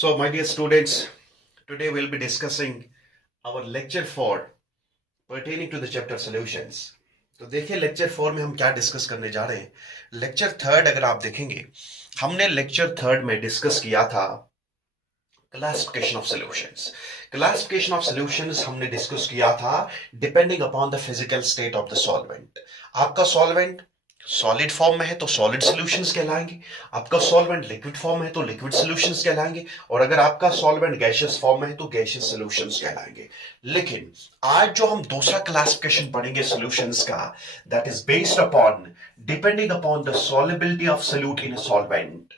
So, my dear students, today we'll be discussing our lecture 4 pertaining to the chapter solutions. तो देखिए lecture 4 में हम क्या discuss करने जा रहे हैं. लेक्चर 3 अगर आप देखेंगे, हमने लेक्चर 3 में डिस्कस किया था classification of solutions. Classification of solutions हमने डिस्कस किया था depending upon the physical state of the solvent. आपका सॉल्वेंट सॉलिड फॉर्म में है तो सॉलिड सॉल्यूशंस कहलाएंगे, आपका सॉल्वेंट लिक्विड फॉर्म में है तो लिक्विड सॉल्यूशंस कहलाएंगे, और अगर आपका सॉल्वेंट गैसियस फॉर्म में है तो गैसियस सॉल्यूशंस कहलाएंगे. लेकिन आज जो हम दूसरा क्लासिफिकेशन पढ़ेंगे सॉल्यूशंस का, that is based upon depending upon the solubility of solute in a solvent.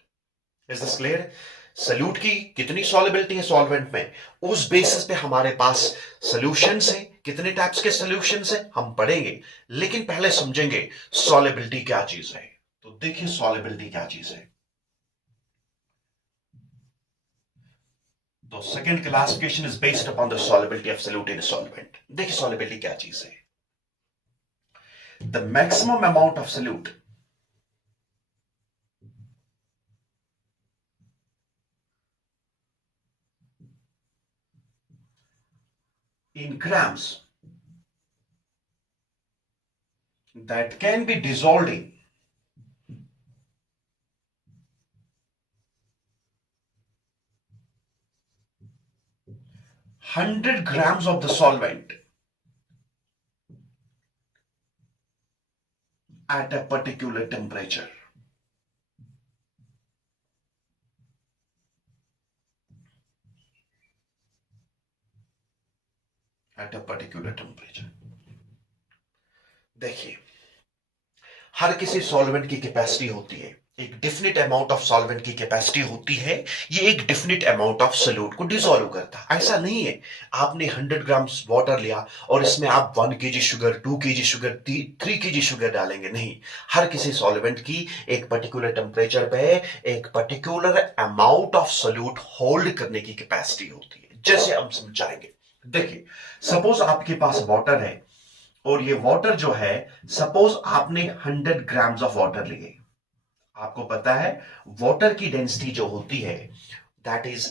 Is this clear? Solute की कितनी सॉल्युबिलिटी है सॉल्वेंट में, उस बेसिस पे हमारे पास सॉल्यूशंस है. कितने टाइप्स के सॉल्यूशंस है हम पढ़ेंगे, लेकिन पहले समझेंगे सॉल्युबिलिटी क्या चीज है. तो देखिए सॉल्युबिलिटी क्या चीज है. तो second classification is based upon the solubility of solute in solvent. देखिए सॉल्युबिलिटी क्या चीज है. The maximum amount of solute in grams that can be dissolved in 100 grams of the solvent at a particular temperature. At a particular temperature. देखिए हर किसी solvent की capacity होती है, एक डिफिनिट अमाउंट ऑफ सॉल्वेंट की कैपेसिटी होती है. ये एक डिफिनिट अमाउंट ऑफ सॉल्यूट को डिसॉल्व करता है. ऐसा नहीं है आपने 100 ग्राम वाटर लिया और इसमें आप 1 KG sugar, 2 KG sugar, 3 KG sugar डालेंगे. नहीं, हर किसी सॉल्वेंट की एक पर्टिकुलर टेम्परेचर पे एक particular amount of solute hold करने की कैपेसिटी होती है. जैसे हम समझाएंगे. देखिए सपोज आपके पास वाटर है और ये वाटर जो है, सपोज आपने 100 ग्राम्स ऑफ वाटर लिए. आपको पता है वाटर की डेंसिटी जो होती है दैट इज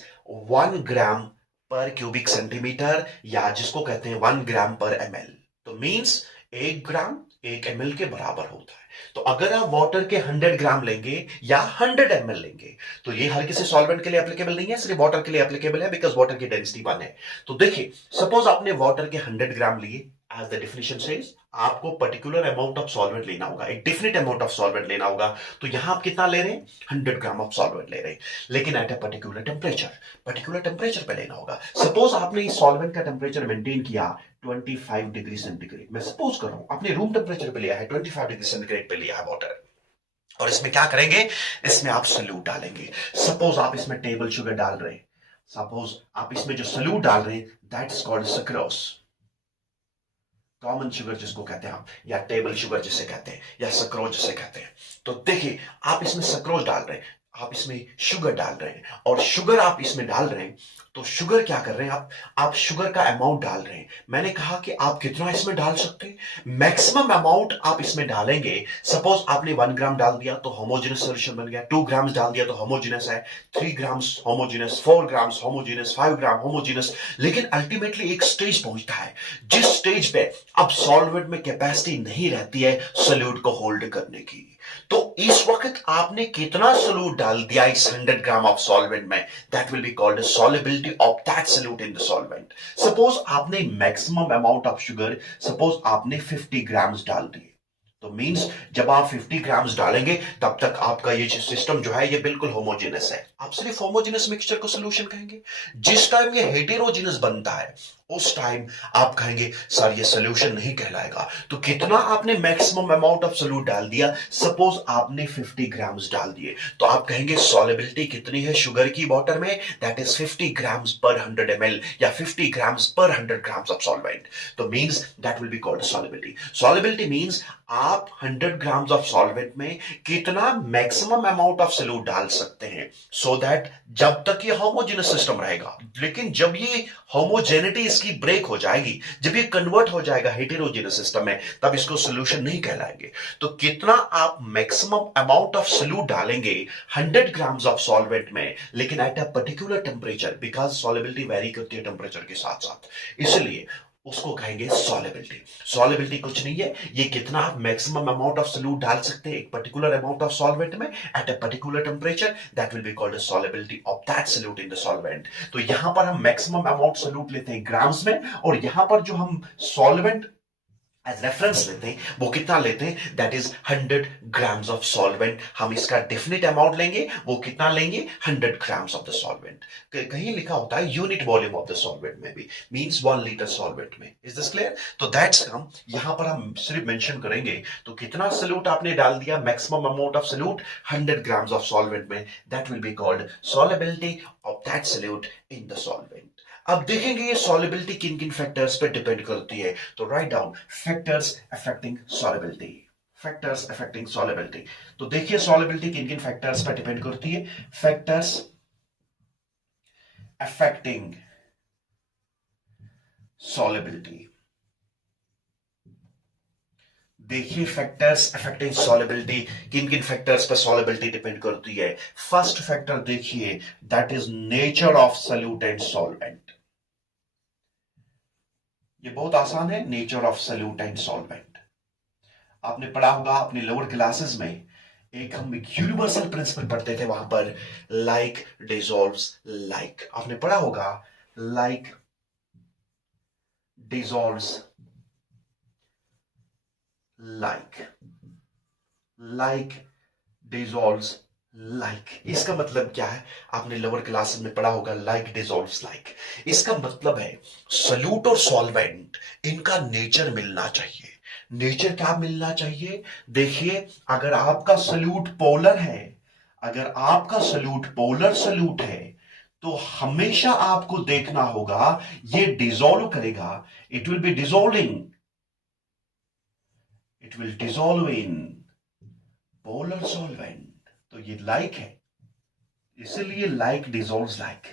1 ग्राम पर क्यूबिक सेंटीमीटर, या जिसको कहते हैं 1 ग्राम पर ml. तो मींस 1 ग्राम 1 ml के बराबर होता है. तो अगर आप वाटर के 100 ग्राम लेंगे या 100 ml लेंगे, तो ये हर किसी सॉल्वेंट के लिए एप्लीकेबल नहीं है, सिर्फ वाटर के लिए एप्लीकेबल है, बिकॉज वाटर की डेंसिटी 1 है. तो देखिए सपोज आपने वाटर के 100 ग्राम लिए, एज द डेफिनेशन सेज आपको पर्टिकुलर अमाउंट ऑफ सॉल्वेंट लेना होगा, एक डिफिनिट अमाउंट ऑफ सॉल्वेंट लेना होगा. तो यहां आप कितना ले रहे हैं, 100 ग्राम ऑफ सॉल्वेंट ले रहे हैं, लेकिन एट अ पर्टिकुलर टेम्परेचर पे लेना होगा. सपोज आपने इस सॉल्वेंट का टेम्परेचर मेंटेन किया 25 डिग्री सेंटीग्रेड. मैं सपोज कर रहा हूं आपने रूम टेम्परेचर पे लिया है, 25 डिग्री सेंटीग्रेड पे लिया है वाटर, और इसमें क्या करेंगे, इसमें आप सॉल्यूट डालेंगे. सपोज आप इसमें टेबल शुगर डाल रहे हैं, सपोज आप इसमें जो सॉल्यूट डाल रहे हैं that is called sucrose, common sugar जिसको कहते हैं आप, या टेबल शुगर जिसे कहते हैं, या सक्रोज जिसे कहते हैं. तो देखिए आप इसमें सक्रोज डाल रहे हैं, आप इसमें शुगर डाल रहे हैं, और शुगर आप इसमें डाल रहे हैं. तो शुगर क्या कर रहे हैं आप शुगर का अमाउंट डाल रहे हैं. मैंने कहा कि आप कितना इसमें डाल सकते हैं, मैक्सिमम अमाउंट आप इसमें डालेंगे. सपोज आपने 1 ग्राम डाल दिया तो होमोजेनस सॉल्यूशन बन गया, 2 ग्राम्स डाल दिया तो होमोजेनस है, 3 ग्राम्स होमोजेनस, 4 ग्राम्स होमोजेनस, 5 ग्राम होमोजेनस. लेकिन अल्टीमेटली एक स्टेज पहुंचता है जिस स्टेज पे अब सॉल्वेंट में कैपेसिटी नहीं रहती है सॉल्यूट को होल्ड करने की. तो इस वक्त आपने कितना सॉल्यूट डाल दिया इस 100 ग्राम ऑफ सॉल्वेंट में, that will be called solubility of that solute in the solvent. Suppose आपने maximum amount of sugar, suppose आपने 50 ग्राम्स डाल दिए. तो मींस जब आप 50 ग्राम्स डालेंगे तब तक आपका ये सिस्टम जो है ये बिल्कुल होमोजेनस है. आप सिर्फ होमोजेनस मिक्सचर को सॉल्यूशन कहेंगे. जिस टाइम ये हेटेरोजेनस बनता है उस टाइम आप कहेंगे सर ये सॉल्यूशन नहीं कहलाएगा. तो कितना आपने मैक्सिमम अमाउंट ऑफ सॉल्यूट डाल दिया, सपोज आपने 50 ग्राम्स डाल दिए, तो आप कहेंगे सॉल्युबिलिटी कितनी है शुगर की वाटर में, दैट इज 50 ग्राम्स पर 100 ml, या 50 ग्राम्स पर 100 ग्राम्स ऑफ सॉल्वेंट. तो means that will be called solubility. Solubility means आप 100 ग्राम्स ऑफ सॉल्वेंट में कितना मैक्सिमम अमाउंट ऑफ सॉल्यूट डाल सकते हैं, सो सो दैट जब तक ये होमोजेनस सिस्टम रहेगा, लेकिन जब ये होमोजेनिटी इसकी ब्रेक हो जाएगी, जब ये कन्वर्ट हो जाएगा हेटेरोजेनस सिस्टम में, तब इसको सोल्यूशन नहीं कहलाएंगे। तो कितना आप मैक्सिमम अमाउंट ऑफ सोल्यूट डालेंगे 100 ग्राम्स ऑफ सॉल्वेंट में, लेकिन at a particular temperature, because solubility very करती है टेम्परेचर के साथ साथ, इसलिए उसको कहेंगे सॉल्युबिलिटी। सॉल्युबिलिटी कुछ नहीं है, ये कितना आप मैक्सिमम अमाउंट ऑफ सोल्यूट डाल सकते हैं एक पर्टिकुलर अमाउंट ऑफ सॉल्वेंट में at a particular temperature, that will be called solubility of that solute in the solvent. तो यहां पर हम मैक्सिमम अमाउंट सोल्यूट लेते हैं ग्राम्स में, और यहां पर जो हम सॉल्वेंट एज रेफरेंस लेते हैं वो कितना लेते हैं, that is 100 grams of solvent. हम इसका डेफिनेट अमाउंट लेंगे, वो कितना लेंगे, 100 ग्राम्स ऑफ द सॉल्वेंट। कहीं लिखा होता है unit volume of the solvent में भी, मींस 1 लीटर सॉल्वेंट में। Is this clear? तो दैट्स कम, यहां पर हम सिर्फ मेंशन करेंगे तो कितना सॉल्यूट आपने डाल दिया, maximum amount of solute 100 grams of solvent में, that will be called solubility of that solute in the solvent. अब देखेंगे ये सॉल्युबिलिटी किन किन फैक्टर्स पे डिपेंड करती है, तो write down factors affecting solubility. Factors affecting solubility, तो देखिए सॉल्युबिलिटी किन किन फैक्टर्स पे डिपेंड करती है। फैक्टर्स अफेक्टिंग सॉल्युबिलिटी, देखिए फैक्टर्स अफेक्टिंग सॉल्युबिलिटी, किन किन फैक्टर्स पर सॉल्युबिलिटी डिपेंड करती है। फर्स्ट फैक्टर देखिए, that is nature of solute and solvent. ये बहुत आसान है, nature of solute and solvent. आपने पढ़ा होगा अपने लोअर क्लासेस में, हम एक यूनिवर्सल प्रिंसिपल पढ़ते थे वहां पर, लाइक डिसॉल्व्स लाइक। आपने पढ़ा होगा like dissolves like, like dissolves like. इसका मतलब क्या है, आपने लोअर क्लासेस में पढ़ा होगा लाइक डिसॉल्व्स लाइक। इसका मतलब है सॉल्यूट और सॉल्वेंट, इनका नेचर मिलना चाहिए। नेचर क्या मिलना चाहिए, देखिए अगर आपका सॉल्यूट पोलर है, अगर आपका सॉल्यूट पोलर सॉल्यूट है, तो हमेशा आपको देखना होगा ये डिसॉल्व करेगा, it will be dissolving, it will dissolve in polar solvent. तो ये लाइक है, इसलिए like dissolves like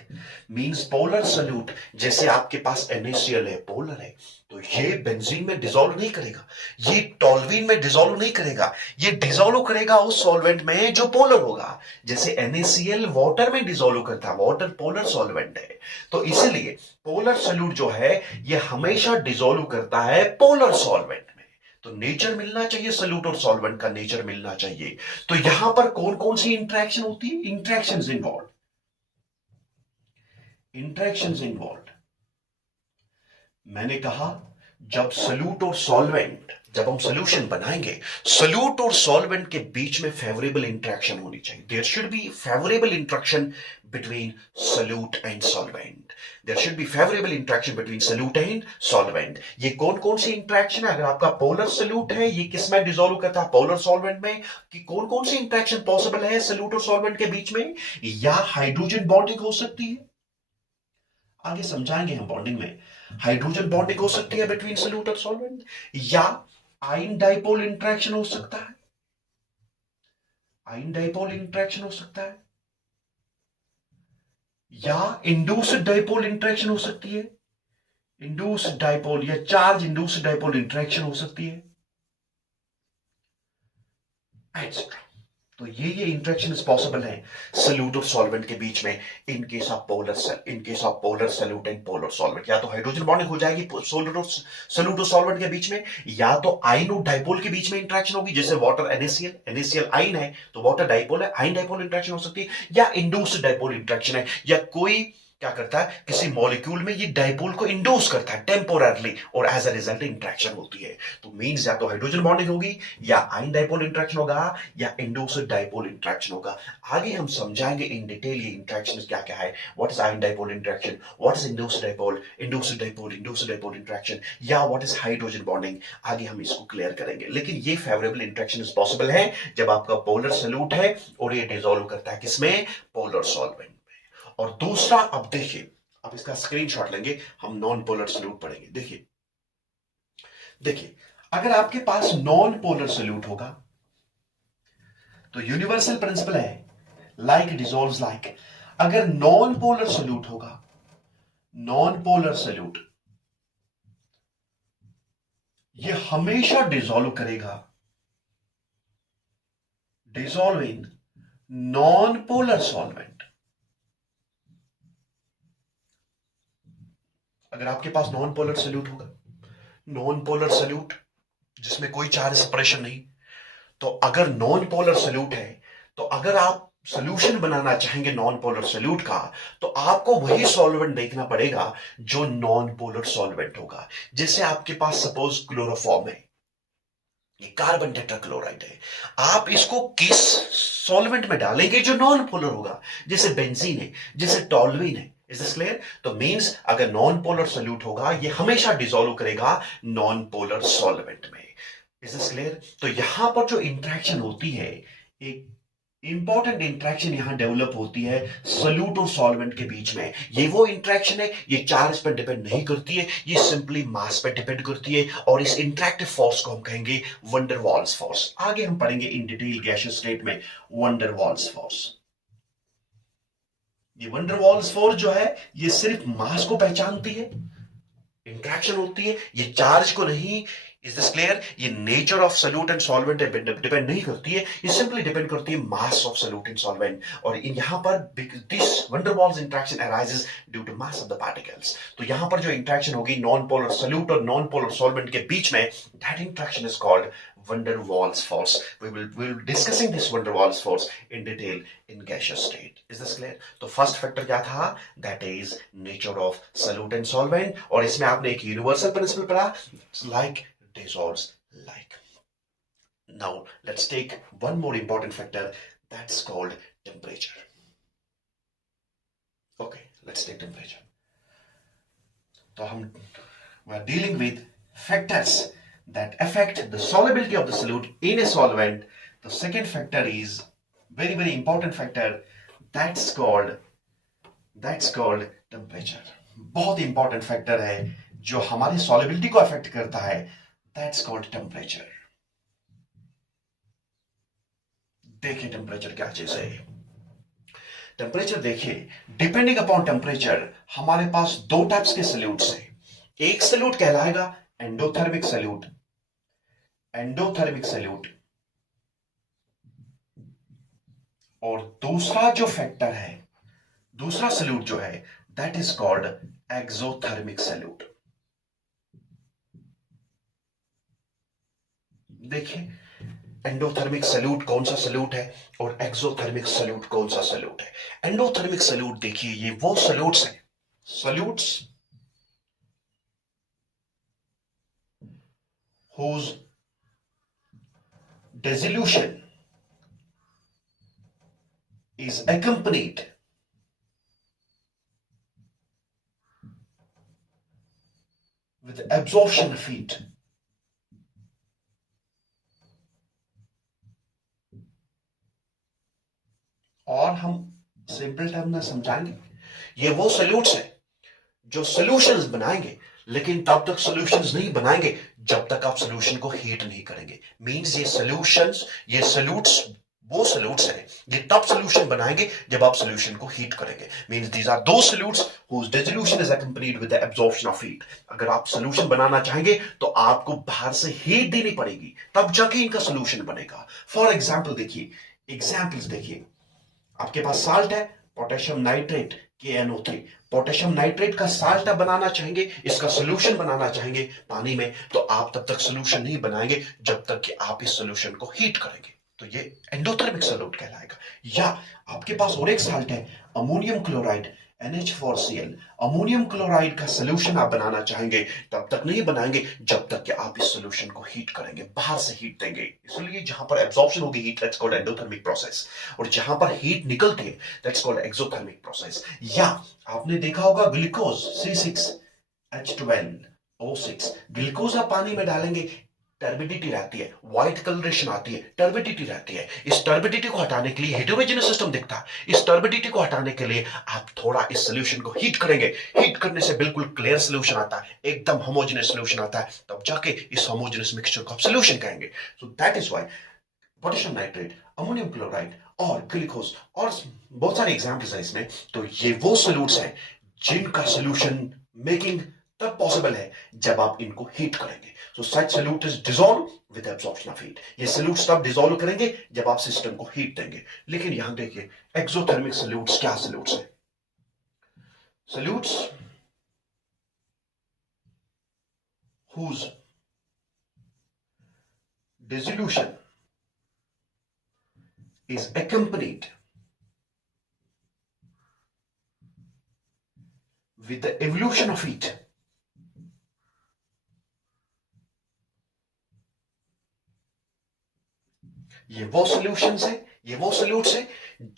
means polar solute. जैसे आपके पास NaCl है, पोलर है, तो ये बेंजीन में डिसॉल्व नहीं करेगा, ये टॉल्यूइन में डिसॉल्व नहीं करेगा, ये डिसॉल्व करेगा उस सॉल्वेंट में जो पोलर होगा। जैसे NaCl वाटर में डिसॉल्व करता है, वाटर पोलर सॉल्वेंट है, तो इसलिए पोलर सॉल्यूट जो है ये हमेशा डिसॉल्व करता है पोलर सॉल्वेंट। तो नेचर मिलना चाहिए, सॉल्यूट और सॉल्वेंट का नेचर मिलना चाहिए। तो यहां पर कौन कौन सी इंटरेक्शन होती है, इंटरेक्शंस इन्वॉल्व, इंटरेक्शंस इन्वॉल्व। मैंने कहा जब सॉल्यूट और सॉल्वेंट, जब हम सॉल्यूशन बनाएंगे, सॉल्यूट और सॉल्वेंट के बीच में फेवरेबल इंटरेक्शन होनी चाहिए। There should be favourable interaction between solute and solvent, there should be favourable interaction between solute and solvent. ये कौन कौन सी इंटरेक्शन है, अगर आपका पोलर सॉल्यूट है ये किस में डिसॉल्व करता है, पोलर सॉल्वेंट में, कि कौन कौन सी इंटरेक्शन पॉसिबल है सॉल्यूट और सॉल्वेंट के बीच में, या हाइड्रोजन बॉन्डिंग हो सकती है, आगे समझाएंगे हम बॉन्डिंग में। हाइड्रोजन बॉन्डिंग हो सकती है बिटवीन सॉल्यूट और सॉल्वेंट, या आयन डाइपोल इंटरेक्शन हो सकता है, आयन डाइपोल इंटरेक्शन हो सकता है, या इंड्यूस्ड डाइपोल इंटरेक्शन हो सकती है, इंड्यूस्ड डाइपोल या चार्ज इंड्यूस्ड डाइपोल इंटरेक्शन हो सकती है, एटसेट्रा। तो ये इंटरेक्शन पॉसिबल है सॉल्यूट और सॉल्वेंट के बीच में, in case of polar solute and polar solvent. या तो हाइड्रोजन बॉन्डिंग हो जाएगी सॉल्यूट और सॉल्वेंट के बीच में, या तो आयन और डाइपोल के बीच में इंटरेक्शन होगी, जैसे वाटर NaCl आयन है तो वाटर डाइपोल है, आयन डाइपोल इंटरेक्शन हो सकती है, या इंड्यूस्ड डाइपोल इंटरेक्शन है, या कोई क्या करता है किसी मॉलिक्यूल में ये डाइपोल को इंड्यूस करता है टेम्पोररली, और एज अ रिजल्ट इंटरेक्शन होती है। तो मींस या तो हाइड्रोजन बॉन्डिंग होगी, या आयन डाइपोल इंटरेक्शन होगा, या इंड्यूस्ड डाइपोल इंटरेक्शन होगा। आगे हम समझाएंगे इन डिटेल ये इंटरेक्शन क्या क्या है, what is ion dipole interaction, what is induced dipole interaction, या व्हाट इज हाइड्रोजन बॉन्डिंग। आगे हम इसको क्लियर करेंगे, लेकिन ये फेवरेबल इंटरेक्शन पॉसिबल है जब आपका पोलर सॉल्यूट है और ये डिसॉल्व करता है किसमें, पोलर सॉल्वेंट। और दूसरा, अब देखिए, अब इसका स्क्रीनशॉट लेंगे, हम नॉन पोलर सॉल्यूट पढ़ेंगे। देखिए देखिए अगर आपके पास नॉन पोलर सॉल्यूट होगा तो यूनिवर्सल प्रिंसिपल है लाइक डिजोल्व्स लाइक। अगर नॉन पोलर सोल्यूट होगा, नॉन पोलर सोल्यूट, ये हमेशा डिजोल्व करेगा, dissolve in non polar solvent. अगर आपके पास नॉन पोलर सोल्यूट होगा, नॉन पोलर सोल्यूट जिसमें कोई चार्ज सेपरेशन नहीं, तो अगर नॉन पोलर सोल्यूट है, तो अगर आप सोल्यूशन बनाना चाहेंगे नॉन पोलर सोल्यूट का, तो आपको वही सॉल्वेंट देखना पड़ेगा जो नॉन पोलर सॉल्वेंट होगा। जैसे आपके पास सपोज क्लोरोफॉर्म है, ये कार्बन टेट्राक्लोराइड है, आप इसको किस सॉल्वेंट में डालेंगे जो नॉन पोलर होगा, जैसे बेंजीन है, जैसे टॉल्यूइन है। Is this clear? तो मींस अगर नॉन पोलर सोल्यूट होगा, ये हमेशा डिसॉल्व करेगा नॉन पोलर सॉल्वेंट में। Is this clear? तो यहां पर जो इंट्रैक्शन होती है, एक इंपॉर्टेंट इंट्रैक्शन यहां डेवलप होती है सोल्यूट और सॉल्वेंट के बीच में। ये वो इंट्रैक्शन है, ये चार्ज पर डिपेंड नहीं करती है, ये सिंपली मास पर डिपेंड करती है, और इस इंट्रैक्टिव फोर्स को हम कहेंगे वंडर वंडरवाल्स फोर्स। आगे हम पढ़ेंगे इन डिटेल गैसियस स्टेट में वंडरवाल्स फोर्स। ये वंडरवाल्स फोर्स जो है, ये सिर्फ मास को पहचानती है, इंट्रैक्शन होती है, ये चार्ज को नहीं। Is this clear? ये nature of solute and solvent depend नहीं करती है, ये सिंपली डिपेंड करती है mass of solute and solvent. और यहां पर this van der van der Waals interaction arises due to mass of the particles. तो यहां पर जो इंट्रैक्शन होगी नॉन पोलर सोल्यूट और नॉन पोलर सॉल्वेंट के बीच में, that interaction is called van der Waals force. We will discussing this van der Waals force in detail in gaseous state. Is this clear? तो फर्स्ट फैक्टर क्या था? That is nature of solute and solvent। और इसमें आपने एक universal principal पढ़ा, like dissolves like। Now let's take one more important factor, that's called temperature। Okay, let's take temperature। तो हम we are dealing with factors that affect the solubility of the solute in a solvent। The second factor is very very important factor, that's called temperature। बहुत important factor है जो हमारी solubility को affect करता है, that's called temperature। देखिए temperature क्या चीज है। टेम्परेचर देखिए, डिपेंडिंग अपॉन टेम्परेचर हमारे पास दो टाइप्स के सल्यूट्स हैं। एक सल्यूट कहलाएगा एंडोथर्मिक सल्यूट, एंडोथर्मिक सल्यूट, और दूसरा जो फैक्टर है, दूसरा सल्यूट जो है, that is called exothermic solute. देखिए एंडोथर्मिक सल्यूट कौन सा सल्यूट है और एक्सोथर्मिक सल्यूट कौन सा सल्यूट है। एंडोथर्मिक सल्यूट देखिए, ये वो सल्यूट्स हैं, salutes whose dissolution is accompanied with absorption of heat। और हम सिंपल टर्म में समझाएंगे, ये वो सॉल्यूट्स हैं जो सॉल्यूशंस बनाएंगे, लेकिन तब तक सॉल्यूशंस नहीं बनाएंगे जब तक आप सॉल्यूशन को हीट नहीं करेंगे। मींस ये सॉल्यूशंस, ये सॉल्यूट्स वो सॉल्यूट्स हैं, ये तब सॉल्यूशन बनाएंगे जब आप सॉल्यूशन को हीट करेंगे। मींस दीज आर दो solutes whose dissolution is accompanied with the absorption of heat। अगर आप सॉल्यूशन बनाना चाहेंगे तो आपको बाहर से हीट देनी पड़ेगी, तब जाके इनका सॉल्यूशन बनेगा। फॉर एग्जांपल देखिए, एग्जांपल्स देखिए, आपके पास साल्ट है, potassium nitrate KNO3। Potassium nitrate का साल्ट बनाना चाहेंगे, इसका सोल्यूशन बनाना चाहेंगे पानी में, तो आप तब तक सोल्यूशन नहीं बनाएंगे जब तक कि आप इस सोल्यूशन को हीट करेंगे। तो ये एंडोथर्मिक सॉल्यूट कहलाएगा। या आपके पास और एक साल्ट है ammonium chloride NH4Cl। Ammonium chloride का सोल्यूशन आप बनाना चाहेंगे, तब तक नहीं बनाएंगे जब तक कि आप इस सोल्यूशन को हीट करेंगे, बाहर से हीट देंगे। इसलिए जहां पर एब्जॉर्प्शन होगी heat, that's called endothermic process, और जहां पर हीट निकलती है दैट्स कॉल्ड एक्सोथर्मिक प्रोसेस। या आपने देखा होगा ग्लूकोज C6H12O6, ग्लूकोज आप पानी में डालेंगे, टर्बिडिटी रहती है, व्हाइट कलरेशन आती है, टर्बिडिटी रहती है। इस टर्बिडिटी को हटाने के लिए हेटेरोजेनस सिस्टम दिखता है, इस टर्बिडिटी को हटाने के लिए आप थोड़ा इस सोल्यूशन को हीट करेंगे। हीट करने से बिल्कुल क्लियर सोल्यूशन आता है, एकदम होमोजेनस सोल्यूशन आता है, तब जाके इस होमोजेनस मिक्सचर को आप सोल्यूशन कहेंगे। सो that is why potassium nitrate, ammonium chloride और ग्लूकोज और बहुत सारे एग्जाम्पल्स हैं इसमें। तो ये वो सॉल्यूट्स हैं जिनका सोल्यूशन मेकिंग तब पॉसिबल है जब आप इनको हीट करेंगे। So such solute is dissolve with absorption of heat. ये सॉल्यूट्स तब डिसॉल्व करेंगे जब आप सिस्टम को हीट देंगे। लेकिन यहां देखिए एक्सोथर्मिक सॉल्यूट्स क्या सॉल्यूट्स हैं। Solutes whose dissolution is accompanied with the evolution of heat. ये वो सॉल्यूशंस है, ये वो सॉल्यूट्स है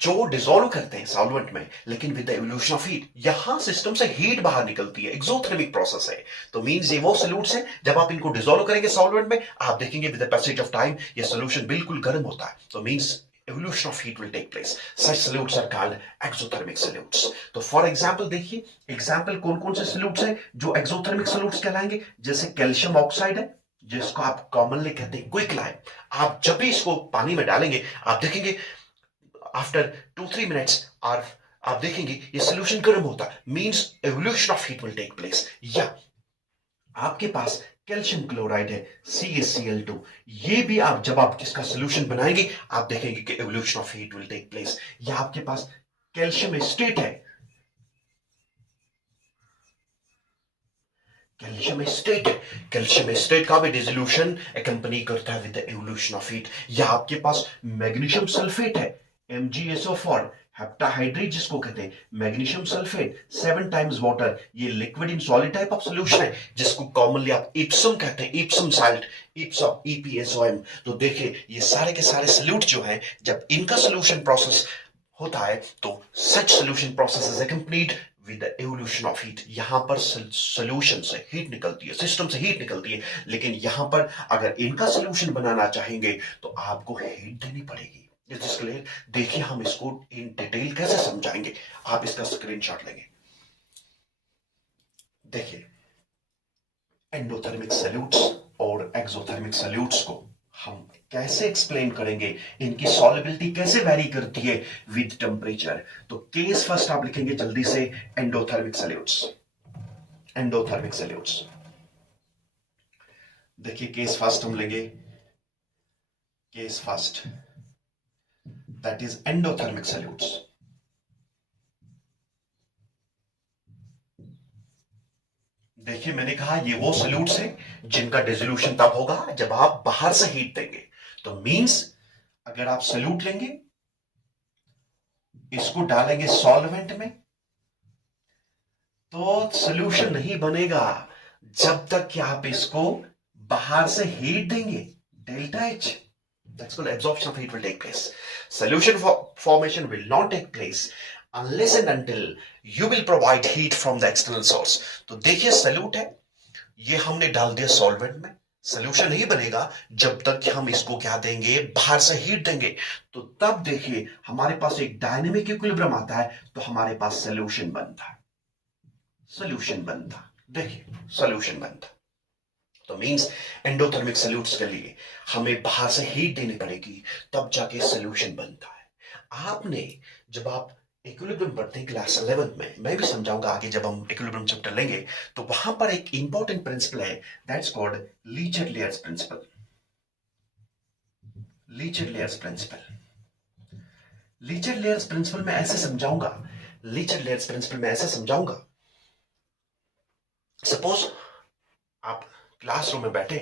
जो डिसॉल्व करते हैं सॉल्वेंट में, लेकिन with the evolution of heat. यहां सिस्टम से हीट बाहर निकलती है, एक्सोथर्मिक प्रोसेस है। तो मींस ये वो सॉल्यूट्स है जब आप इनको डिसॉल्व करेंगे सॉल्वेंट में, आप देखेंगे with the passage of time ये सॉल्यूशन बिल्कुल गर्म होता है। तो means evolution of heat will take place. Such solutes are called exothermic solutes. तो फॉर एग्जाम्पल देखिए, एग्जाम्पल कौन कौन से solutes हैं जो एक्सोथर्मिक solutes कहलाएंगे। जैसे कैल्शियम ऑक्साइड है जिसको आप कॉमनली कहते हैं क्विक लाइम। आप जब भी इसको पानी में डालेंगे आप देखेंगे आफ्टर 2-3 मिनट्स और आप देखेंगे ये सोल्यूशन गर्म होता है, means evolution of heat will take place. या आपके पास कैल्शियम क्लोराइड है CaCl2, ये भी आप जब आप इसका सोल्यूशन बनाएंगे आप देखेंगे कि evolution of heat will take place. या आपके पास कैल्शियम एस्टेट है, कैल्शियम एस्टेट का भी डिसोल्यूशन एकम्पनी करता है with the evolution of heat. या आपके पास मैग्नीशियम सल्फेट है MgSO4 हेप्टाहाइड्रेट जिसको कहते हैं, मैग्नीशियम सल्फेट 7 टाइम्स वाटर। ये liquid in solid type of solution है जिसको कॉमनली आप इप्सम कहते हैं, इप्सम साल्ट, इप्सम EPSOM। तो देखिए ये सारे के सारे सॉल्यूट जो हैं जब इनका सॉल्यूशन प्रोसेस होता है तो such solution process is accompanied with the evolution of heat. यहां पर सॉल्यूशन से हीट निकलती है, सिस्टम से हीट निकलती है, लेकिन यहां पर अगर इनका सॉल्यूशन बनाना चाहेंगे तो आपको हीट देनी पड़ेगी। जिसके लिए देखिए हम इसको इन डिटेल कैसे समझाएंगे। आप इसका स्क्रीनशॉट लेंगे, देखिए एंडोथर्मिक सॉल्यूट्स और एक्सोथर्मिक सॉल्यूट्स को हम कैसे एक्सप्लेन करेंगे, इनकी सॉल्युबिलिटी कैसे वेरी करती है विद टेम्परेचर। तो केस फर्स्ट आप लिखेंगे जल्दी से, एंडोथर्मिक सॉल्यूट्स। एंडोथर्मिक सॉल्यूट्स देखिए केस फर्स्ट हम लेंगे, case first that is endothermic solutes। देखिए मैंने कहा ये वो सॉल्यूट्स हैं जिनका डिसोल्यूशन तब होगा जब आप बाहर से हीट देंगे। तो मींस अगर आप सॉल्यूट लेंगे, इसको डालेंगे सॉल्वेंट में, तो सॉल्यूशन नहीं बनेगा जब तक कि आप इसको बाहर से हीट देंगे, delta H। That's called absorption of heat will take place. Solution formation will not take place unless and until you will provide heat from the external source. तो देखिए सॉल्यूट है, ये हमने डाल दिया सॉल्वेंट में, सॉल्यूशन नहीं बनेगा जब तक कि हम इसको क्या देंगे, बाहर से हीट देंगे। तो तब देखिए हमारे पास एक डायनेमिक इक्विलिब्रियम आता है, तो हमारे पास सॉल्यूशन बनता है, सॉल्यूशन बनता, देखिए सॉल्यूशन बनता। तो मींस एंडोथर्मिक सॉल्यूट्स के लिए हमें बाहर से हीट देनी पड़ेगी तब जाके सॉल्यूशन बनता है। आपने जब आप इक्विलिब्रियम पढ़ते हैं क्लास 11 में, मैं भी समझाऊंगा आगे जब हम इक्विलिब्रियम चैप्टर लेंगे, तो वहां पर एक इंपॉर्टेंट प्रिंसिपल है, that's called leecher layers principle. Leecher layers principle, leecher layers principle में ऐसे समझाऊंगा, लीचर-लेयर्स प्रिंसिपल में ऐसे समझाऊंगा। सपोज आप क्लासरूम में बैठे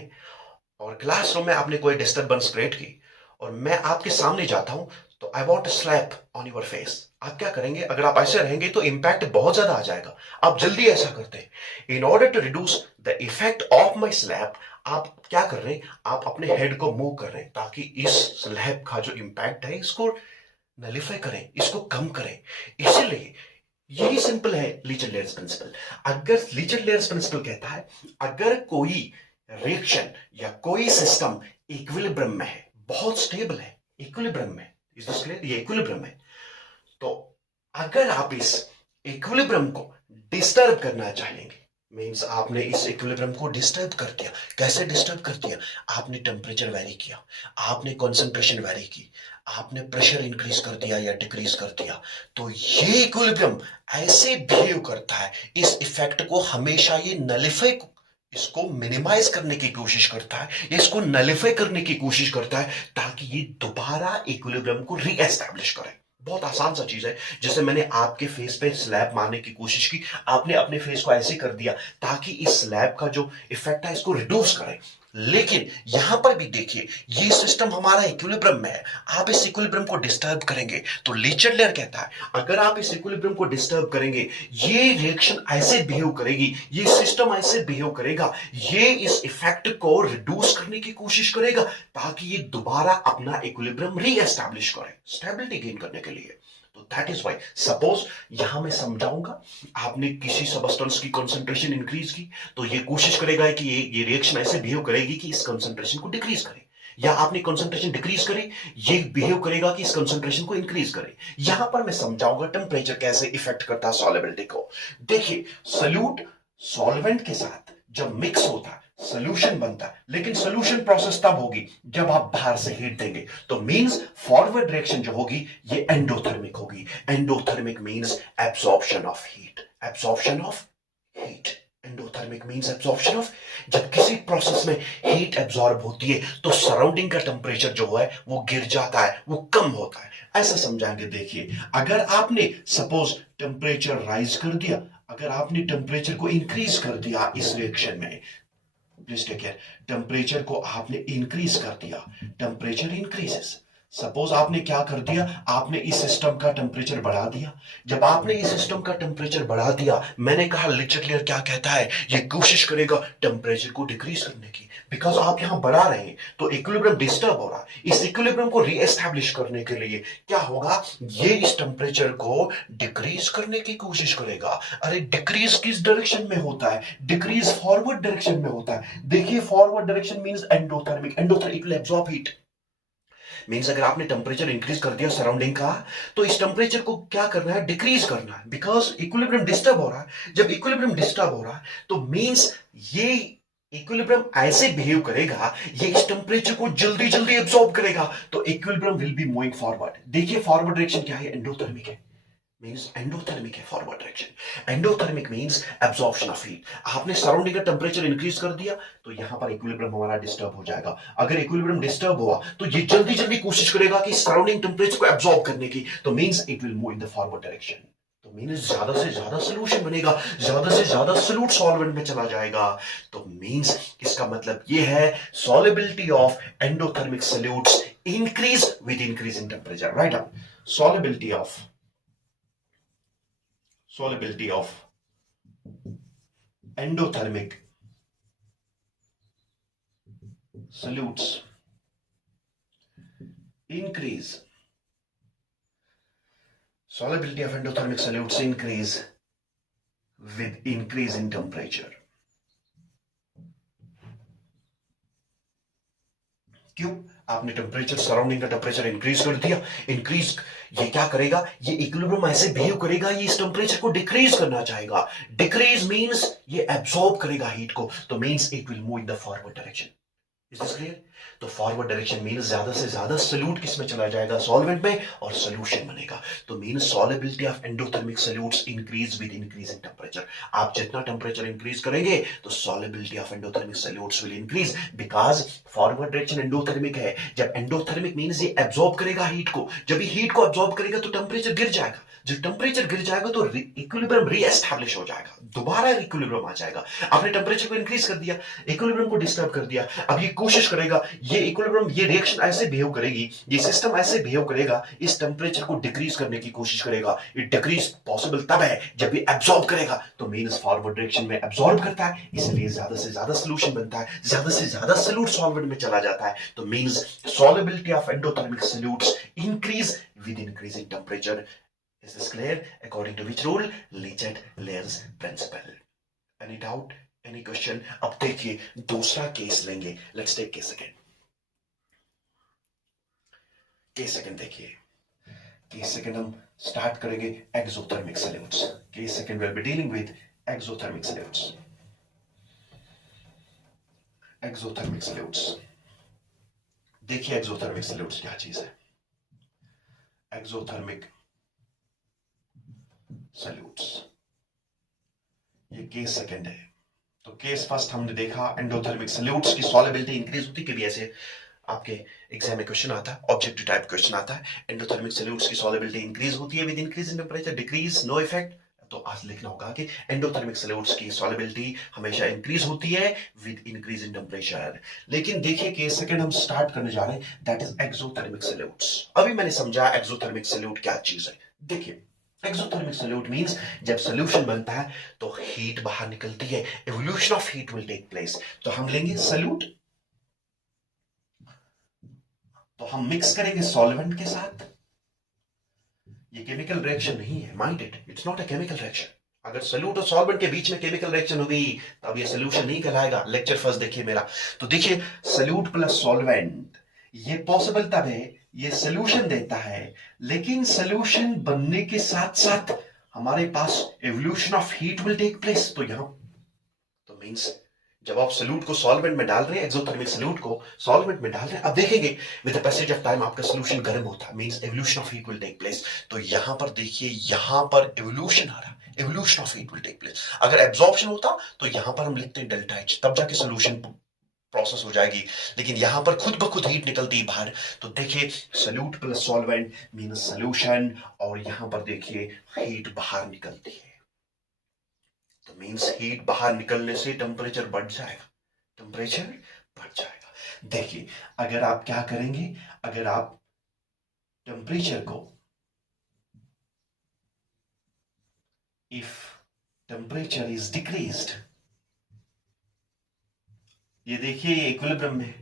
और क्लासरूम में आपने कोई डिस्टर्बेंस क्रिएट की और मैं आपके सामने जाता हूं, तो I want slap on your face. आप क्या करेंगे, अगर आप ऐसे रहेंगे तो इंपैक्ट बहुत ज्यादा आ जाएगा, आप जल्दी ऐसा करते हैं। In order to reduce the effect of my slap, आप क्या कर रहे हैं, आप अपने हेड को मूव कर रहे हैं ताकि इस स्लैप का जो इंपैक्ट है इसको नलिफाई करें, इसको कम करें। इसलिए यही सिंपल है लीचर लेयर्स प्रिंसिपल। अगर लीचर लेयर्स प्रिंसिपल कहता है अगर कोई रिएक्शन या कोई सिस्टम इक्विलिब्रियम में है, बहुत स्टेबल है, इक्विलिब्रियम में, इज दिस क्लियर, ये इक्विलिब्रियम है, तो अगर आप इस इक्विलिब्रियम को डिस्टर्ब करना चाहेंगे, मीन्स आपने इस इक्विलिब्रियम को डिस्टर्ब कर दिया। कैसे डिस्टर्ब कर दिया? आपने टेम्परेचर वेरी किया, आपने कंसंट्रेशन वेरी की, आपने प्रेशर इंक्रीज कर दिया या डिक्रीज कर दिया। तो ये इक्विलिब्रियम ऐसे बिहेव करता है, इस इफेक्ट को हमेशा ये नलिफाई, इसको मिनिमाइज करने की कोशिश करता है, इसको नलिफाई करने की कोशिश करता है, ताकि ये दोबारा इक्विलिब्रियम को रीएस्टैब्लिश करे। बहुत आसान सा चीज है। जैसे मैंने आपके फेस पे स्लैब मारने की कोशिश की, आपने अपने फेस को ऐसे कर दिया ताकि इस स्लैब का जो इफेक्ट है इसको रिड्यूस करे। लेकिन यहां पर भी देखिए, ये सिस्टम हमारा इक्विलिब्रियम में है, आप इस इक्विलिब्रियम को डिस्टर्ब करेंगे तो लीचेडलर कहता है अगर आप इस इक्विलिब्रियम को डिस्टर्ब करेंगे, ये रिएक्शन ऐसे बिहेव करेगी, ये सिस्टम ऐसे बिहेव करेगा, ये इस इफेक्ट को रिड्यूस करने की कोशिश करेगा ताकि ये दोबारा अपना इक्विलिब्रियम रीएस्टैब्लिश करे, स्टेबिलिटी गेन करने के लिए। तो दैट इज वाई, सपोज यहां मैं समझाऊंगा, आपने किसी सबस्टेंस की कंसंट्रेशन इंक्रीज की, तो ये कोशिश करेगा कि ये रिएक्शन ऐसे बिहेव करेगी कि इस कंसंट्रेशन को डिक्रीज करे, या आपने कंसंट्रेशन डिक्रीज करी, ये बिहेव करेगा कि इस कंसंट्रेशन को इंक्रीज करे। यहां पर मैं समझाऊंगा टेम्परेचर कैसे इफेक्ट करता है सॉल्युबिलिटी को। देखिए, सॉल्यूट सॉल्वेंट के साथ जब मिक्स होता है सोल्यूशन बनता है, लेकिन सोल्यूशन प्रोसेस तब होगी जब आप बाहर से हीट देंगे। तो मींस फॉरवर्ड डायरेक्शन जो होगी ये एंडोथर्मिक होगी। Endothermic means absorption of heat, absorption of heat. Endothermic means absorption of, जब किसी प्रोसेस में हीट एब्सॉर्ब होती है तो सराउंडिंग का टेम्परेचर जो है वो गिर जाता है, वो कम होता है। ऐसा समझाएंगे। देखिए, अगर आपने सपोज टेम्परेचर राइज कर दिया, अगर आपने टेम्परेचर को इंक्रीज कर दिया इस रिएक्शन में, प्लीज टेक केयर, टेम्परेचर को आपने इंक्रीज कर दिया, टेम्परेचर इंक्रीजेस। सपोज आपने क्या कर दिया, आपने इस सिस्टम का टेम्परेचर बढ़ा दिया। जब आपने इस सिस्टम का टेम्परेचर बढ़ा दिया, मैंने कहा लिटरली क्या कहता है, ये कोशिश करेगा टेम्परेचर को डिक्रीज करने की, बिकॉज आप यहां बढ़ा रहे हैं तो इक्विलिब्रियम डिस्टर्ब हो रहा है। इस इक्विलिब्रियम को रीएस्टैब्लिश करने के लिए क्या होगा, ये इस टेम्परेचर को डिक्रीज करने की कोशिश करेगा। अरे डिक्रीज किस डायरेक्शन में होता है, डिक्रीज फॉरवर्ड डायरेक्शन में होता है। देखिए, forward direction means endothermic, endothermic will absorb heat. Means अगर आपने टेम्परेचर इंक्रीज कर दिया सराउंडिंग का, तो इस टेम्परेचर को क्या करना है, डिक्रीज करना है, बिकॉज इक्विलिब्रियम डिस्टर्ब हो रहा है। जब इक्विलिब्रियम डिस्टर्ब हो रहा है तो मीन्स ये इक्विलिब्रियम ऐसे बिहेव करेगा, ये इस टेम्परेचर को जल्दी जल्दी एब्सॉर्ब करेगा, तो equilibrium will be moving forward. देखिए, फॉरवर्ड डायरेक्शन क्या है, एंडोथर्मिक है, मींस एंडोथर्मिक है forward direction. Endothermic means absorption of heat. आपने सराउंडिंग का टेंपरेचर इंक्रीज कर दिया तो यहां पर इक्विलिब्रियम हमारा डिस्टर्ब हो जाएगा। अगर इक्विलिब्रियम डिस्टर्ब हुआ तो ये जल्दी जल्दी कोशिश करेगा कि सराउंडिंग टेंपरेचर को एब्जॉर्ब करने की, तो means it will move in the forward direction. तो मींस ज्यादा से ज्यादा सोल्यूशन बनेगा, ज्यादा से ज्यादा सोल्यूट सॉल्वेंट में चला जाएगा। तो मींस इसका मतलब ये है, solubility of endothermic solutes increase with increase in temperature. Right up, solubility of endothermic solutes increase, solubility of endothermic solutes increase with increase in temperature. क्यों? आपने टेम्परेचर, सराउंडिंग का टेम्परेचर इंक्रीज कर दिया। इंक्रीज, ये क्या करेगा, ये इक्विलिब्रियम ऐसे बिहेव करेगा, ये इस टेम्परेचर को डिक्रीज करना चाहेगा। डिक्रीज मींस ये एब्सॉर्ब करेगा हीट को, तो means it will move in the forward direction. Is this clear? तो फॉरवर्ड डायरेक्शन मींस ज्यादा से ज्यादा सोल्यूट किस में चला जाएगा, सॉल्वेंट में, और सोल्यूशन बनेगा। तो means solubility of endothermic solutes increase with increase in temperature. आप जितना टेंपरेचर इंक्रीज करेंगे तो solubility of endothermic solutes will increase, because forward direction endothermic है। जब एंडोथर्मिक मींस ये एब्सॉर्ब करेगा हीट को, जब ये हीट को एब्सॉर्ब करेगा तो टेंपरेचर गिर जाएगा। जब टेंपरेचर गिर जाएगा तो इक्विलिब्रियम रीएस्टैब्लिश हो जाएगा, दोबारा इक्विलिब्रियम आ जाएगा। आपने टेंपरेचर को इंक्रीज कर दिया, इक्विलिब्रियम को डिस्टर्ब कर दिया, अब ये कोशिश करेगा, ये इक्विलिब्रियम, ये रिएक्शन ऐसे बिहेव करेगी, ये सिस्टम ऐसे बिहेव करेगा, इस टेंपरेचर को डिक्रीज करने की कोशिश करेगा। ये डिक्रीज पॉसिबल तब है जब ये एब्सॉर्ब करेगा, तो मींस फॉरवर्ड डायरेक्शन में एब्सॉर्ब करता है, इसलिए ज्यादा से ज्यादा सॉल्यूशन बनता है, ज्यादा से ज्यादा सोल्यूट सॉल्वेंट में चला जाता है। तो means solubility of endothermic solutes increase with increase in temperature. Is this clear? According to which rule? Lechet-Layer's principle. Any doubt? Any question? अब देखिए दूसरा केस लेंगे। Let's take case second. Case second देखिए, केस सेकंड हम start करेंगे exothermic solutes. Case second will be dealing with exothermic solutes. Exothermic solutes. देखिए exothermic solutes क्या चीज है। एक्सोथर्मिक सॉल्यूट्स, ये केस सेकंड है। तो केस फर्स्ट हमने देखा एंडोथर्मिक सॉल्यूट्स की सॉल्युबिलिटी इंक्रीज होती है, कभी ऐसे आपके एग्जाम में क्वेश्चन आता है, ऑब्जेक्टिव टाइप क्वेश्चन आता है, एंडोथर्मिक सॉल्यूट्स की सॉल्युबिलिटी इंक्रीज होती है with increase in temperature, decrease no effect. तो आज लिखना होगा कि एंडोथर्मिक सॉल्यूट्स की सॉल्युबिलिटी हमेशा इंक्रीज होती है विद इंक्रीज इन टेंपरेचर। लेकिन देखिए केस सेकंड हम स्टार्ट करने जा रहे हैं, दैट इज एक्सोथर्मिक सॉल्यूट्स। अभी मैंने समझा एक्सोथर्मिक सॉल्यूट क्या चीज है। देखिए एक्सोथर्मिक सॉल्यूट मींस जब सॉल्यूशन बनता है तो हीट बाहर निकलती है, evolution of heat will take place. तो हम लेंगे सॉल्यूट, तो हम मिक्स करेंगे सॉल्वेंट के साथ। ये केमिकल रिएक्शन नहीं है, mind it, it's not a chemical reaction. अगर सॉल्यूट और सॉल्वेंट के बीच में केमिकल रिएक्शन हो गई तब ये सॉल्यूशन नहीं कहलाएगा। लेक्चर फर्स्ट देखिए मेरा। तो देखिए सॉल्यूट प्लस सॉल्वेंट, ये पॉसिबल तब है ये सॉल्यूशन देता है, लेकिन सॉल्यूशन बनने के साथ साथ हमारे पास evolution of heat will take place. तो यहां तो मींस जब आप सॉल्यूट को सॉल्वेंट में डाल रहे हैं, एक्सोथर्मिक सॉल्यूट को सॉल्वेंट में डाल रहे हैं, अब देखेंगे with the passage of time आपका सॉल्यूशन गर्म होता है, means evolution of heat will take place. तो यहां पर देखिए यहां पर एवोल्यूशन आ रहा है, evolution of heat will take place. अगर एब्जॉर्प्शन होता तो यहां पर हम लिखते हैं डेल्टा एच, तब जाके सॉल्यूशन प्रोसेस हो जाएगी, लेकिन यहां पर खुद ब खुद हीट निकलती है बाहर। तो देखिए solute plus solvent means solution, और यहां पर देखिए हीट बाहर निकलती है। तो मींस हीट बाहर निकलने से टेम्परेचर बढ़ जाएगा, टेम्परेचर बढ़ जाएगा। देखिए अगर आप क्या करेंगे, अगर आप टेम्परेचर को, इफ टेम्परेचर इज डिक्रीज्ड, ये देखिए ये इक्विलिब्रियम में,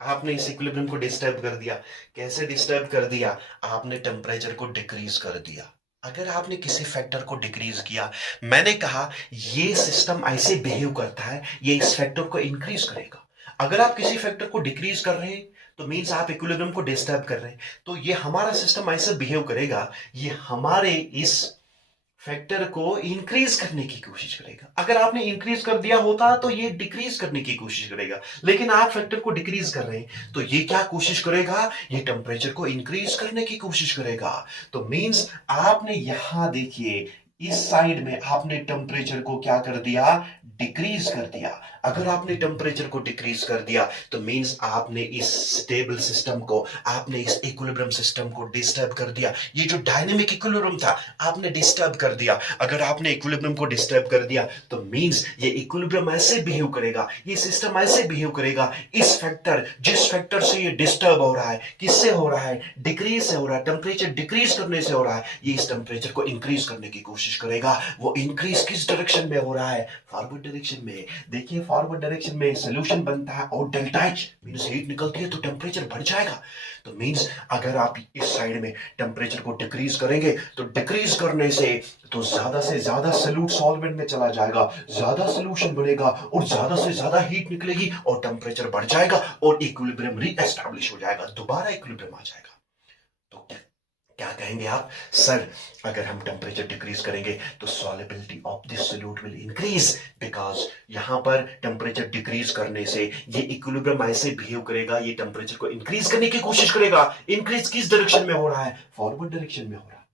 आपने इस इक्विलिब्रियम को डिस्टर्ब कर दिया। कैसे डिस्टर्ब कर दिया, आपने टेम्परेचर को डिक्रीज कर दिया। अगर आपने किसी फैक्टर को डिक्रीज किया, मैंने कहा ये सिस्टम ऐसे बिहेव करता है, ये इस फैक्टर को इंक्रीज करेगा। अगर आप किसी फैक्टर को डिक्रीज कर रहे हैं तो मींस आप इक्विलिब्रियम को डिस्टर्ब कर रहे हैं। तो ये हमारा सिस्टम ऐसे बिहेव करेगा, ये हमारे इस फैक्टर को इंक्रीज करने की कोशिश करेगा। अगर आपने इंक्रीज कर दिया होता तो ये डिक्रीज करने की कोशिश करेगा, लेकिन आप फैक्टर को डिक्रीज कर रहे हैं तो ये क्या कोशिश करेगा, ये टेम्परेचर को इंक्रीज करने की कोशिश करेगा। तो मींस आपने यहां देखिए इस साइड में आपने टेम्परेचर को क्या कर दिया, डिक्रीज कर दिया। अगर आपने टेम्परेचर को डिक्रीज कर दिया तो मींस आपने इस स्टेबल सिस्टम को, आपने इस इक्विलिब्रियम सिस्टम को डिस्टर्ब कर दिया। ये जो डायनेमिक इक्विलिब्रियम था आपने डिस्टर्ब कर दिया। अगर आपने इक्विलिब्रियम को डिस्टर्ब कर दिया तो मींस ये इक्विलिब्रियम ऐसे बिहेव करेगा, ये सिस्टम ऐसे बिहेव करेगा, इस फैक्टर, जिस फैक्टर से ये डिस्टर्ब हो रहा है, किससे हो रहा है, डिक्रीज से हो रहा है, टेम्परेचर डिक्रीज करने से हो रहा है, ये इस टेम्परेचर को इंक्रीज करने की कोशिश करेगा। वो इंक्रीज किस डायरेक्शन में हो रहा है, फॉरवर्ड डायरेक्शन में। देखिए फॉरवर्ड डायरेक्शन में सॉल्यूशन बनता है और डेल्टा एच मींस हीट निकलती है तो टेम्परेचर बढ़ जाएगा। तो मींस अगर आप इस साइड में टेम्परेचर को डिक्रीज करेंगे तो डिक्रीज करने से ज्यादा सॉल्यूट सॉल्वेंट में चला जाएगा, ज्यादा सॉल्यूशन बनेगा और ज्यादा से ज्यादा हीट निकलेगी और टेम्परेचर बढ़ जाएगा और इक्विलिब्रियम रीएस्टैब्लिश हो जाएगा, दोबारा इक्विलिब्रियम आ जाएगा। तो क्या कहेंगे आप, सर अगर हम टेम्परेचर डिक्रीज करेंगे तो solubility of this solute will increase, because यहां पर टेम्परेचर डिक्रीज करने से ये इक्विलिब्रियम ऐसे बिहेव करेगा, ये टेम्परेचर को इंक्रीज करने की कोशिश करेगा। इंक्रीज किस डायरेक्शन में हो रहा है, फॉरवर्ड डायरेक्शन में हो रहा है।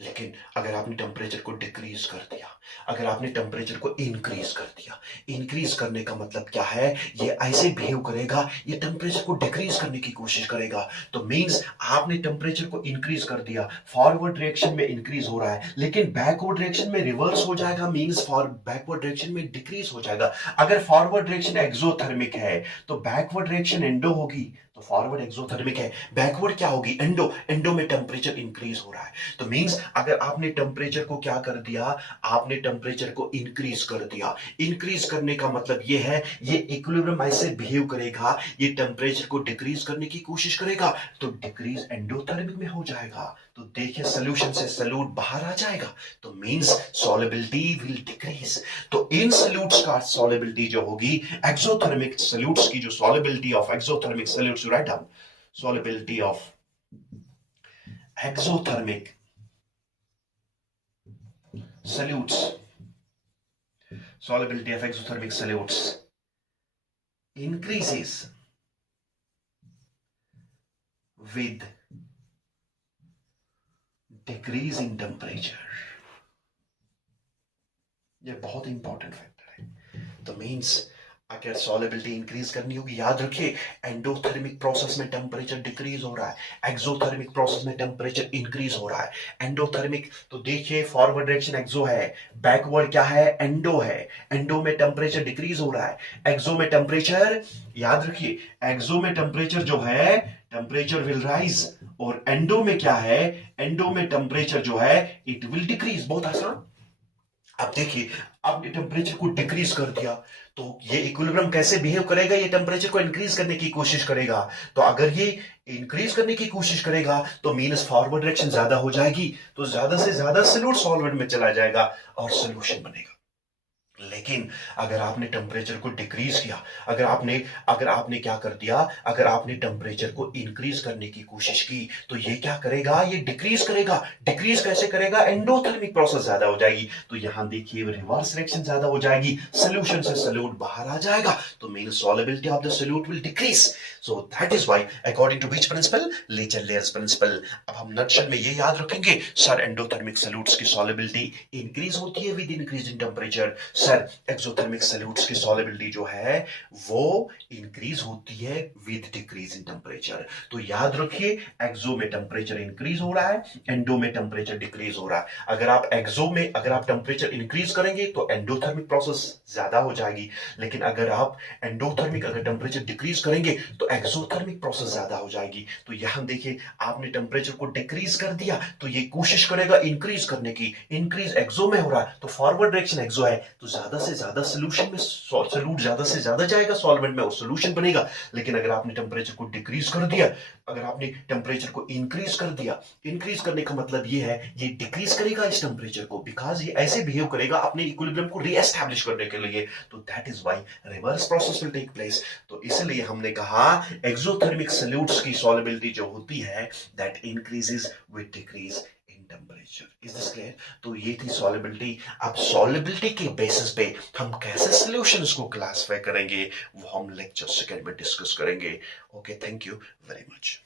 लेकिन अगर आपने टेम्परेचर को डिक्रीज कर दिया, अगर आपने टेम्परेचर को इंक्रीज कर दिया, इंक्रीज करने का मतलब क्या है, ये ऐसे बिहेव करेगा, ये टेम्परेचर को डिक्रीज करने की कोशिश करेगा। तो मींस आपने टेम्परेचर को इंक्रीज कर दिया, फॉरवर्ड डायरेक्शन में इंक्रीज हो रहा है, लेकिन बैकवर्ड डायरेक्शन में रिवर्स हो जाएगा, मींस फॉर बैकवर्ड डायरेक्शन में डिक्रीज हो जाएगा। अगर फॉरवर्ड डायरेक्शन एक्सोथर्मिक है तो बैकवर्ड डायरेक्शन एंडो होगी, तो फॉरवर्ड एक्सोथर्मिक है, बैकवर्ड क्या होगी, एंडो। एंडो में टेम्परेचर इंक्रीज हो रहा है। तो मींस अगर आपने टेम्परेचर को क्या कर दिया, आपने टेम्परेचर को इंक्रीज कर दिया। इंक्रीज करने का मतलब ये है, ये इक्विलिब्रियम ऐसे बिहेव करेगा, ये टेम्परेचर को डिक्रीज करने की कोशिश करेगा, तो डिक्रीज एंडोथर्मिक में हो जाएगा। तो देखिए सॉल्यूशन से सॉल्यूट बाहर आ जाएगा, तो मींस सॉल्युबिलिटी विल डिक्रीज। तो इन सॉल्यूट्स का सॉल्युबिलिटी जो होगी, एक्सोथर्मिक सॉल्यूट्स की जो solubility of exothermic solutes, write down solubility of exothermic solutes, solubility of exothermic solutes increases with decrease in temperature। ये बहुत इंपॉर्टेंट फैक्टर है। तो मींस अगर सॉलिबिलिटी इंक्रीज करनी होगी, याद रखिए एंडोथर्मिक प्रोसेस में टेम्परेचर डिक्रीज हो रहा है, एक्सोथर्मिक प्रोसेस में टेम्परेचर इंक्रीज हो रहा है। एंडोथर्मिक तो देखिए फॉरवर्ड डायरेक्शन एक्सो है, बैकवर्ड क्या है, एंडो है। एंडो में टेम्परेचर डिक्रीज हो रहा है, एक्सो में टेम्परेचर, याद रखिए एक्सो में टेम्परेचर जो है टेम्परेचर विल राइज, और एंडो में क्या है, एंडो में टेम्परेचर जो है इट विल डिक्रीज। बहुत आसान। अब देखिए आपने टेम्परेचर को डिक्रीज कर दिया तो ये इक्विलिब्रियम कैसे बिहेव करेगा, ये टेम्परेचर को इंक्रीज करने की कोशिश करेगा। तो अगर ये इंक्रीज करने की कोशिश करेगा तो मीनस फॉरवर्ड डायरेक्शन ज्यादा हो जाएगी, तो ज्यादा से ज्यादा सॉल्यूट सॉल्वेंट में चला जाएगा और सोल्यूशन बनेगा। लेकिन अगर आपने टेम्परेचर को डिक्रीज किया, अगर आपने क्या कर दिया, अगर आपने टेम्परेचर को इंक्रीज करने की कोशिश की तो ये क्या करेगा, ये डिक्रीज करेगा। डिक्रीज कैसे करेगा, एंडोथर्मिक प्रोसेस ज्यादा हो जाएगी, तो यहां देखिए रिवर्स रिएक्शन ज्यादा हो जाएगी, सोल्यूशन से सोल्यूट बाहर आ जाएगा, तो mean solubility of the solute will decrease. So that is why according to which principle, Le Chatelier's principle. अब हम नटशल में ये याद रखेंगे, सर एंडोथर्मिक सोल्यूट्स की सॉल्युबिलिटी इंक्रीज होती है with increase in temperature, sir exothermic solutes की सॉल्युबिलिटी जो है वो इंक्रीज होती है विद डिक्रीज इन टेम्परेचर। तो याद रखिए एक्सो में टेम्परेचर इंक्रीज हो रहा है, एंडो में टेम्परेचर डिक्रीज हो रहा है। अगर आप एक्सो में अगर आप टेम्परेचर इंक्रीज करेंगे तो एंडोथर्मिक प्रोसेस ज्यादा हो जाएगी, लेकिन अगर आप एंडोथर्मिक अगर टेम्परेचर डिक्रीज करेंगे तो एक्सोथर्मिक प्रोसेस ज्यादा हो जाएगी। तो यहां देखिए आपने टेम्परेचर को डिक्रीज कर दिया तो ये कोशिश करेगा इंक्रीज करने की, इंक्रीज एक्सो में हो रहा है तो फॉरवर्ड डायरेक्शन एक्सो है तो ज्यादा से ज्यादा सोल्यूशन में सोल्यूट ज्यादा से ज्यादा जाएगा सॉल्वेंट में और सोल्यूशन बनेगा। लेकिन अगर आपने टेम्परेचर को डिक्रीज कर दिया, अगर आपने टेम्परेचर को इंक्रीज कर दिया, इंक्रीज करने का मतलब ये है ये डिक्रीज करेगा इस टेम्परेचर को, बिकॉज ये ऐसे बिहेव करेगा अपने इक्विलिब्रियम को रीएस्टैब्लिश करने के लिए। तो that is why reverse process will take place. तो इसलिए हमने कहा एक्सोथर्मिक सॉल्यूट्स की सॉल्युबिलिटी जो होती है that increases with decrease in temperature. Is this clear? तो ये थी सॉल्युबिलिटी। अब सॉल्युबिलिटी के बेसिस पे हम कैसे सॉल्यूशंस को क्लासिफाई करेंगे वो हम लेक्चर सेकंड में डिस्कस करेंगे। Okay, thank you very much.